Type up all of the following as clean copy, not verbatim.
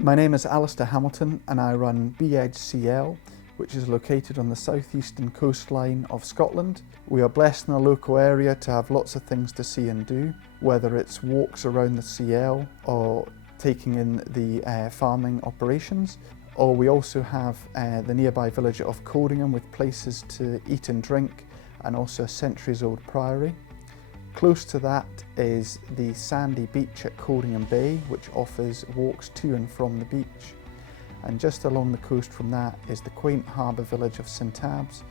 My name is Alisdair Hamilton and I run B-Edge CL, which is located on the southeastern coastline of Scotland. We are blessed in the local area to have lots of things to see and do, whether it's walks around the CL or taking in the farming operations, or we also have the nearby village of Codingham with places to eat and drink, and also a centuries-old priory. Close to that is the sandy beach at Codingham Bay, which offers walks to and from the beach. And just along the coast from that is the quaint harbour village of St Abbs,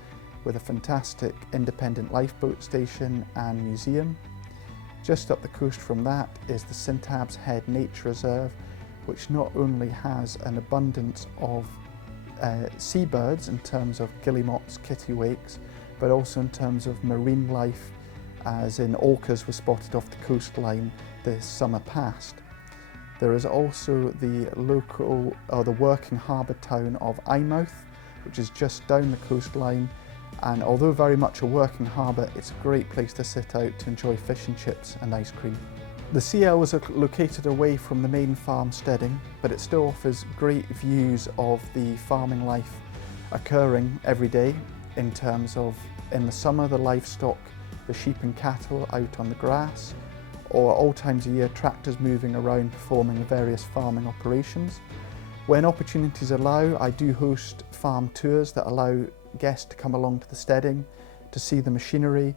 with a fantastic independent lifeboat station and museum. Just up the coast from that is the St Abbs Head Nature Reserve, which not only has an abundance of seabirds in terms of guillemots, kittiwakes, but also in terms of marine life, as in orcas were spotted off the coastline this summer past. There is also the local, or the working harbour town of Eyemouth, which is just down the coastline, and although very much a working harbour, it's a great place to sit out to enjoy fish and chips and ice cream. The CL is located away from the main farmsteading, but it still offers great views of the farming life occurring every day, in terms of, in the summer, the livestock, the sheep and cattle out on the grass, or at all times of year tractors moving around performing various farming operations. When opportunities allow, I do host farm tours that allow guests to come along to the steading, to see the machinery,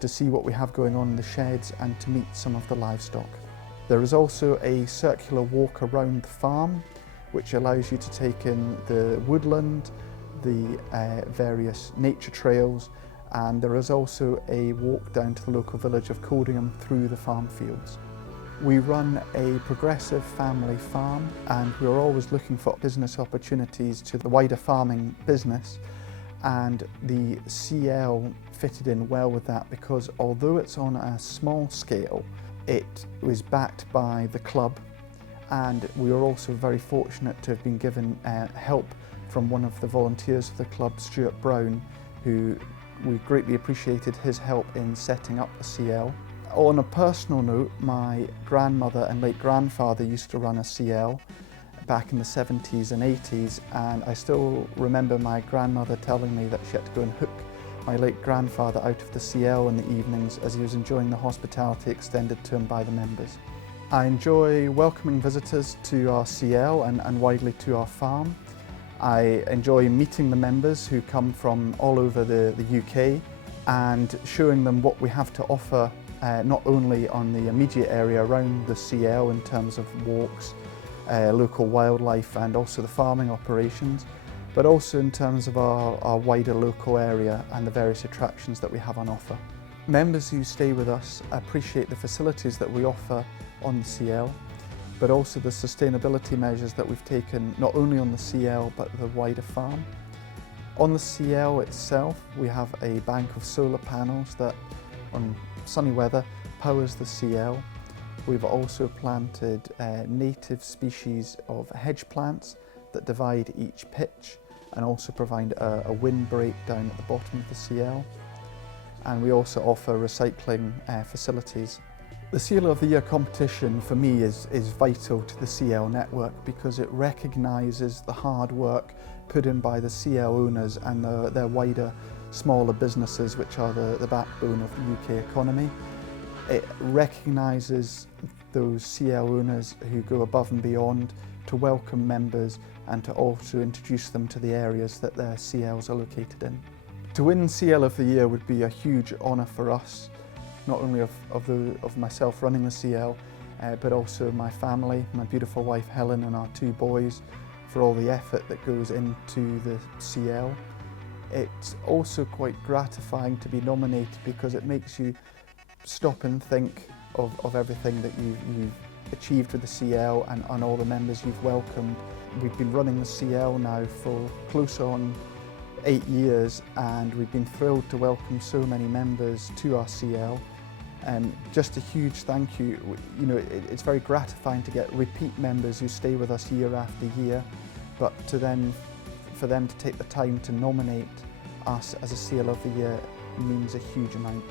to see what we have going on in the sheds, and to meet some of the livestock. There is also a circular walk around the farm, which allows you to take in the woodland, the various nature trails, and there is also a walk down to the local village of Codingham through the farm fields. We run a progressive family farm, and we're always looking for business opportunities to the wider farming business, and the CL fitted in well with that, because although it's on a small scale, it was backed by the club, and we were also very fortunate to have been given help from one of the volunteers of the club, Stuart Brown, who we greatly appreciated his help in setting up the CL. On a personal note, my grandmother and late grandfather used to run a CL back in the 70s and 80s, and I still remember my grandmother telling me that she had to go and hook my late grandfather out of the CL in the evenings as he was enjoying the hospitality extended to him by the members. I enjoy welcoming visitors to our CL and widely to our farm. I enjoy meeting the members who come from all over the UK and showing them what we have to offer, not only on the immediate area around the CL in terms of walks, local wildlife, and also the farming operations, but also in terms of our wider local area and the various attractions that we have on offer. Members who stay with us appreciate the facilities that we offer on the CL, but also the sustainability measures that we've taken not only on the CL but the wider farm. On the CL itself, we have a bank of solar panels that, on sunny weather, powers the CL. We've also planted native species of hedge plants that divide each pitch and also provide a windbreak down at the bottom of the CL. And we also offer recycling facilities. The CL of the Year competition for me is vital to the CL network, because it recognises the hard work put in by the CL owners and their wider, smaller businesses, which are the backbone of the UK economy. It recognises those CL owners who go above and beyond to welcome members and to also introduce them to the areas that their CLs are located in. To win CL of the Year would be a huge honour for us, not only of myself running the CL, but also my family, my beautiful wife Helen and our 2 boys, for all the effort that goes into the CL. It's also quite gratifying to be nominated, because it makes you stop and think of everything that you've achieved with the CL and all the members you've welcomed. We've been running the CL now for close on 8 years, and we've been thrilled to welcome so many members to our CL. Just a huge thank you. You know, it's very gratifying to get repeat members who stay with us year after year, but for them to take the time to nominate us as a CL of the Year means a huge amount.